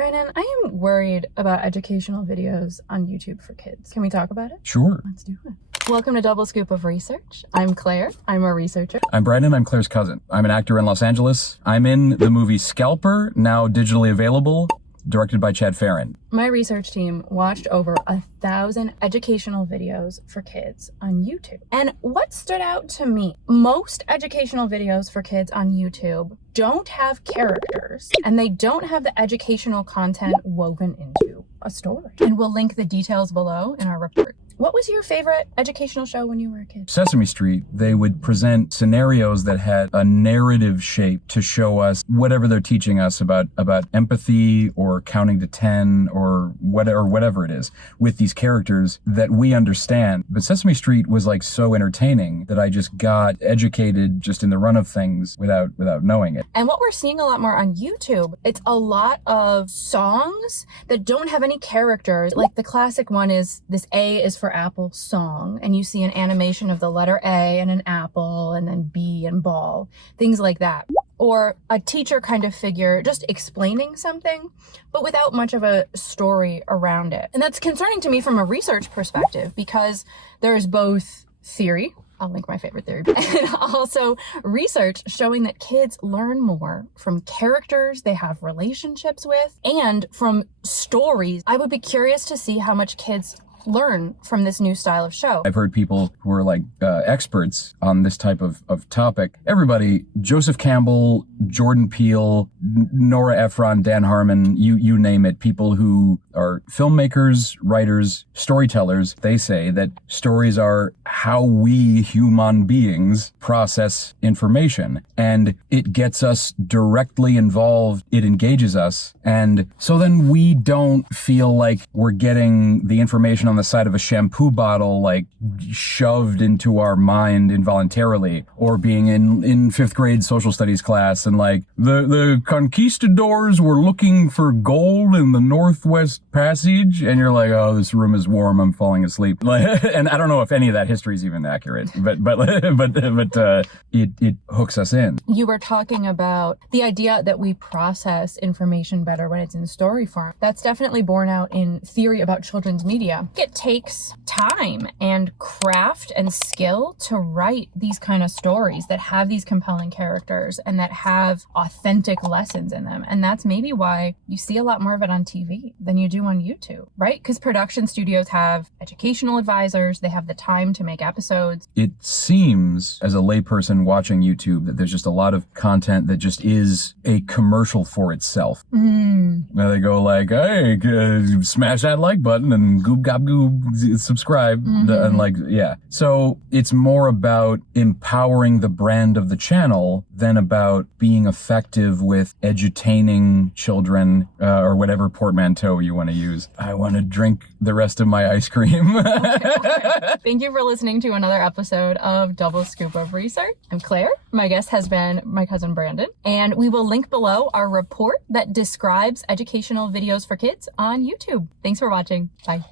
Brandon, I am worried about educational videos on YouTube for kids. Can we talk about it? Sure. Let's do it. Welcome to Double Scoop of Research. I'm Claire. I'm a researcher. I'm Brandon. I'm Claire's cousin. I'm an actor in Los Angeles. I'm in the movie Scalper, now digitally available, directed by Ferrin. My research team watched over 1,000 educational videos for kids on YouTube. And what stood out to me, most educational videos for kids on YouTube don't have characters and they don't have the educational content woven into a story. And we'll link the details below in our report. What was your favorite educational show when you were a kid? Sesame Street, they would present scenarios that had a narrative shape to show us whatever they're teaching us about empathy or counting to 10 or whatever it is with these characters that we understand. But Sesame Street was like so entertaining that I just got educated just in the run of things without knowing it. And what we're seeing a lot more on YouTube, it's a lot of songs that don't have any characters. Like the classic one is this A is for Apple song, and you see an animation of the letter A and an apple and then B and ball, things like that. Or a teacher kind of figure just explaining something, but without much of a story around it. And that's concerning to me from a research perspective because there's both theory, I'll link my favorite theory, and also research showing that kids learn more from characters they have relationships with and from stories. I would be curious to see how much kids learn from this new style of show. I've heard people who are like experts on this type of topic. Everybody, Joseph Campbell, Jordan Peele, Nora Ephron, Dan Harmon, you name it, people who are filmmakers, writers, storytellers, they say that stories are how we human beings process information. And it gets us directly involved, it engages us. And so then we don't feel like we're getting the information on the side of a shampoo bottle like shoved into our mind involuntarily, or being in fifth grade social studies class and like the conquistadors were looking for gold in the Northwest Passage, and you're like, oh, this room is warm, I'm falling asleep. And I don't know if any of that history is even accurate, but it hooks us in. You were talking about the idea that we process information better when it's in story form. That's definitely borne out in theory about children's media. It takes time and craft and skill to write these kind of stories that have these compelling characters and that have authentic lessons in them. And that's maybe why you see a lot more of it on TV than you do on YouTube, right? Because production studios have educational advisors, they have the time to make episodes. It seems, as a layperson watching YouTube, that there's just a lot of content that just is a commercial for itself. Now they go like, hey, smash that like button and goob gob goob, subscribe, and like, yeah. So it's more about empowering the brand of the channel than about being effective with edutaining children, or whatever portmanteau you want to use. I want to drink the rest of my ice cream. Okay. Thank you for listening to another episode of Double Scoop of Research. I'm Claire. My guest has been my cousin Brandon, and we will link below our report that describes educational videos for kids on YouTube. Thanks for watching. Bye.